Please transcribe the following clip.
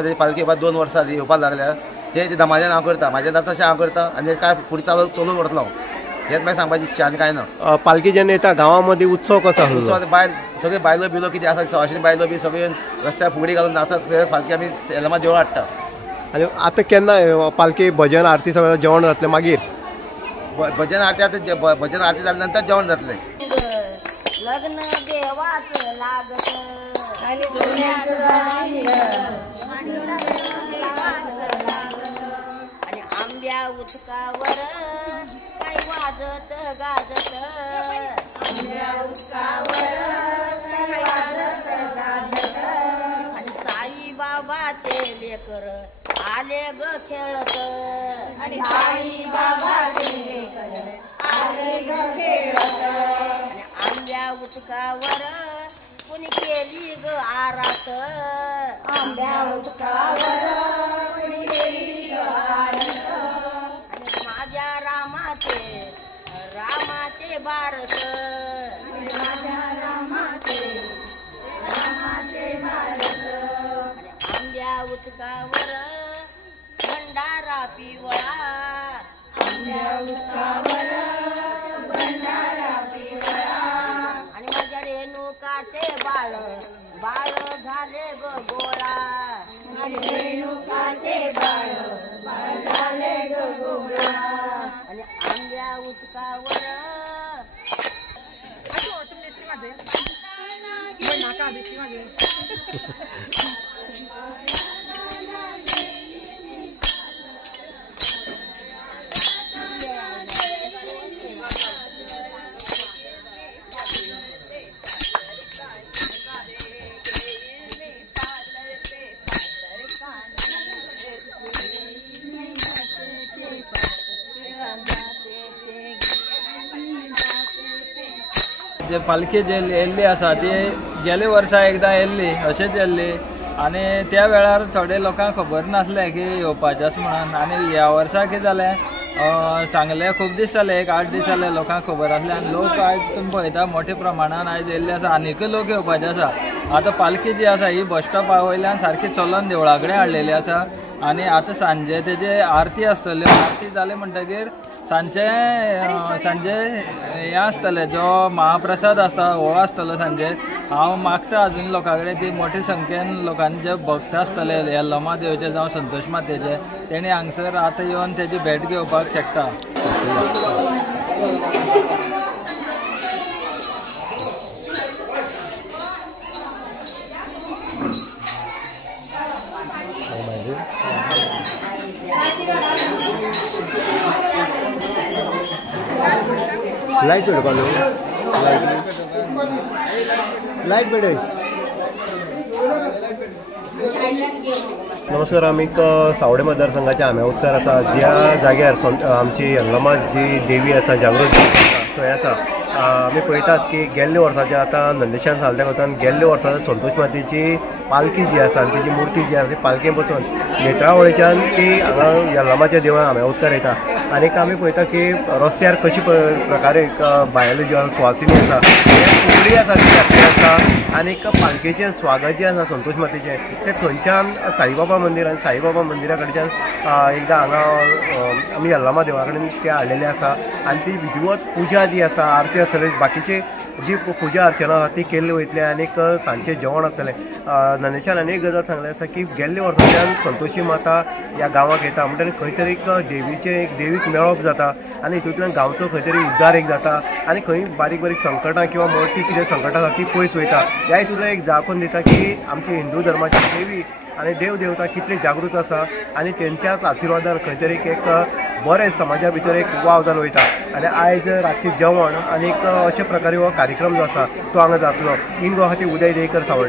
संतोष पालखी 2 वर्सां येवपाक लागल्या ते धमाज्यान हांव करता म्हाज्या जाता तशें हांव करता आनी काय फुडें चलून वतलो हेच म्हाका सांगपाची इच्छा आनी काय ना। पालखी जेन्ना येता गांवांमध्ये उत्सव कसो उत्सव बायल सगळे बायलो बिलो कितें आसा 600 बायलो बी सगळे रस्त्यार फुगडी घालून नाचतात पालखी आमी येल्लमा देवळां हाडटा। आनी आतां केन्ना पालखी भजन आरती सगळें जेवण जातलें मागीर भजन आरती आतां भजन आरती जाल्या नंतर जेवण जातलें। लग्न देवाचं लागत आणि आंब्या उचकावर काय वाजत गाजत आंब्या उचकावर काय वाजत गाजत आणि साई बाबाचे लेकर आले ग खेळत आणि साई बाबाचे लेकर आले ग खेळत आणि आंब्या उचकावर कुणी केली ग आरात आंब्या उचकावर कुणी केली ग आरात आणि माझ्या रामाचे भारत माझ्या रामाचे भारत आणि आंब्या उचकावर भंडारा पिवळा आंब्या उचकावर भंडारा पिवळा आणि माझ्या रेणुकाचे बाळ झाले ग गोळा आणि रेणुकाचे बाळ झाले ग गोळा आणि आंब्या उचकावर जे पालखी जे येल्ली आसा ती गेले वर्सा एकदां येल्ली अशेंच येल्ली आनी त्या वेळार थोडे लोकांक खबर नासलें की येवपाचें आसा म्हणून आनी ह्या वर्सा कितें जालें सांगलें खूब दीस जाले 1-8 दीस जाले लोकांक खबर आसलें आनी लोक आयज तुमी पळयता मोठ्या प्रमाणान आयज येयल्ले आसा आनीकय लोक येवपाचे आसा। आतां पालखी जी आसा ही बस स्टॉपा वयल्यान सारकी चलून देवळा कडेन हाडलेली आसा आनी आतां सांजे तेजे आरती आसतल्यो आरती जाले म्हणटगीर सांजे हें आसतलें जो महाप्रसाद आसता हो आसतलो सांजे। हांव मागता अजून लोकां कडेन की मोठ्या संख्येन लोकांनी जे भक्त आसतले येल्लमा देवचे जावं संतोश मातेचे तेणी हांगसर आतां येवन तेजी भेट घेवपाक शकता। लाईट लाईट बेड नमस्कार। आमी सावडे मतदारसंघाचे आंब्याउदकार आसा ज्या जाग्यार आमची यल्लमा जी देवी आसा जागृत थंय आसा। आमी पळयतात की गेल्ले वर्साचे आतां नंदेशान सालत्या वतान गेल्ले वर्साचे संतोश मातेची पालखी जी आसा तिची मुर्ती जी आसा ती पालखे बसून नेत्रावळीच्यान ती हांगा यल्लमाच्या देवळान आंब्याउदकार येता। आनीक आमी पळयता की रस्त्यार कशी प्रकारे बायलो ज्यो सुवासिनी आसा फुगडी आसा ती घातली आसता आनीक पालखेचें स्वागत जें आसा संतोष मातेचें तें थंयच्यान साईबाबा मंदिर आनी साईबाबा मंदिरा कडच्यान एकदां हांगा आमी यल्लमा देवळा कडेन तें हाडलेलें आसा आनी ती विधिवत पुजा जी आसा आरती आसतली बाकीची जी पुजा अर्चना आसा ती केल्ली वयतली आनीक सांजचें जेवण आसतलें। नंदेशान आनी एक गजाल सांगलें आसा की गेल्ले वर्साच्यान संतोशी माता ह्या गांवांक येता म्हणटकीर खंय तरी देवीचें एक देवीक मेळप जाता आनी हितूंतल्यान गांवचो खंय तरी उद्दार एक जाता आनी खंय बारीक बारीक संकटां किंवा मोठी कितें संकटां आसा ती पयस वयता। ह्या हितूंतल्यान एक दाखोवन दिता की आमची हिंदू धर्माची देवी आनी देव देवता कितले जागृत आसा आनी तेंच्याच आशिर्वादान खंय तरी एक बरें समाजा भितर एक वाव जावन वयता। आनी आयज रातचें जेवण आनीक अशे प्रकारे हो कार्यक्रम जो आसा तो हांगा जातलो। इन गोवा खातीर उदय देयकर सावड्डे।